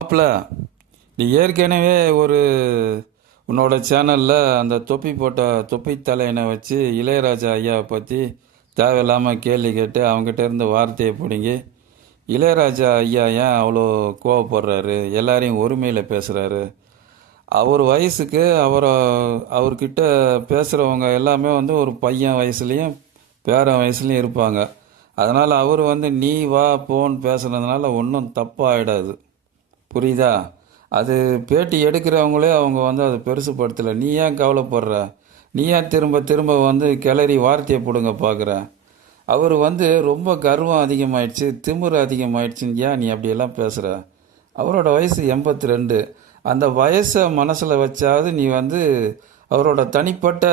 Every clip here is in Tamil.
மாப்ள, நீ ஏற்கனவே ஒரு உன்னோட சேனலில் அந்த தொப்பி போட்ட தொப்பி தலையனை வச்சு இளையராஜா ஐயாவை பற்றி தேவையில்லாமல் கேள்வி கேட்டு அவங்ககிட்ட இருந்து வார்த்தையை பிடுங்கி இளையராஜா ஐயா ஏன் அவ்வளோ கோவப்படுறாரு, எல்லாரையும் ஒருமையில் பேசுகிறாரு, அவர் வயசுக்கு அவர்கிட்ட பேசுகிறவங்க எல்லாமே ஒரு பையன் வயசுலேயும் பேரன் வயசுலேயும் இருப்பாங்க. அதனால் அவர் நீ வா போன்னு பேசுனதுனால ஒன்றும் தப்பாகிடாது. புரியுதா? அது பேட்டி எடுக்கிறவங்களே அவங்க அதை பெருசுப்படுத்தலை. நீ ஏன் கவலைப்படுற? நீ ஏன் திரும்ப திரும்ப கிளறி வார்த்தையை பிடுங்க பார்க்குற? அவர் ரொம்ப கர்வம் அதிகமாயிடுச்சு, திமிரு அதிகமாயிடுச்சுன்னு ஏன் நீ அப்படியெல்லாம் பேசுகிற? அவரோட வயசு 82. அந்த வயசை மனசில் வச்சாவது நீ அவரோட தனிப்பட்ட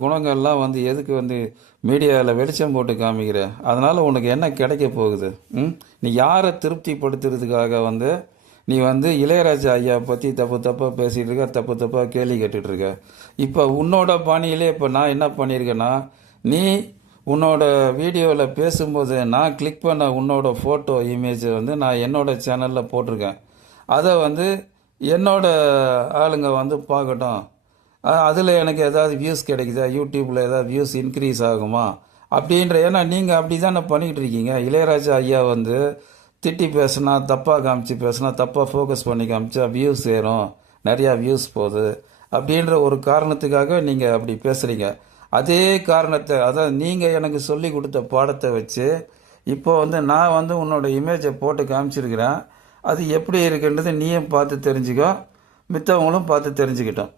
குணங்கள்லாம் எதுக்கு மீடியாவில் வெளிச்சம் போட்டு காமிக்கிற? அதனால் உனக்கு என்ன கிடைக்க போகுது? நீ யாரை திருப்திப்படுத்துறதுக்காக நீ இளையராஜா ஐயா பற்றி தப்பாக பேசிகிட்டு இருக்க, தப்பாக கேள்வி கேட்டுட்ருக்க. இப்போ உன்னோட பாணியிலே இப்போ நான் என்ன பண்ணியிருக்கேன்னா, நீ உன்னோட வீடியோவில் பேசும்போது நான் கிளிக் பண்ண உன்னோட ஃபோட்டோ இமேஜை நான் என்னோட சேனலில் போட்டிருக்கேன். அதை என்னோட ஆளுங்க பார்க்கட்டும். அதில் எனக்கு ஏதாவது வியூஸ் கிடைக்குதா, யூடியூப்பில் ஏதாவது வியூஸ் இன்க்ரீஸ் ஆகுமா அப்படின்ற. ஏன்னா நீங்கள் அப்படி தானே பண்ணிக்கிட்டு இருக்கீங்க. இளையராஜா ஐயா திட்டி பேசுனா, தப்பாக காமிச்சு பேசுனா, தப்பாக ஃபோக்கஸ் பண்ணி காமிச்சா வியூஸ் ஏறும், நிறையா வியூஸ் போகுது அப்படின்ற ஒரு காரணத்துக்காக நீங்கள் அப்படி பேசுகிறீங்க. அதே காரணத்தை, அதாவது நீங்கள் எனக்கு சொல்லி கொடுத்த பாடத்தை வச்சு இப்போ நான் உன்னோட இமேஜை போட்டு காமிச்சிருக்கிறேன். அது எப்படி இருக்குன்றது நீயும் பார்த்து தெரிஞ்சுக்கோ, மித்தவங்களும் பார்த்து தெரிஞ்சுக்கிட்டோம்.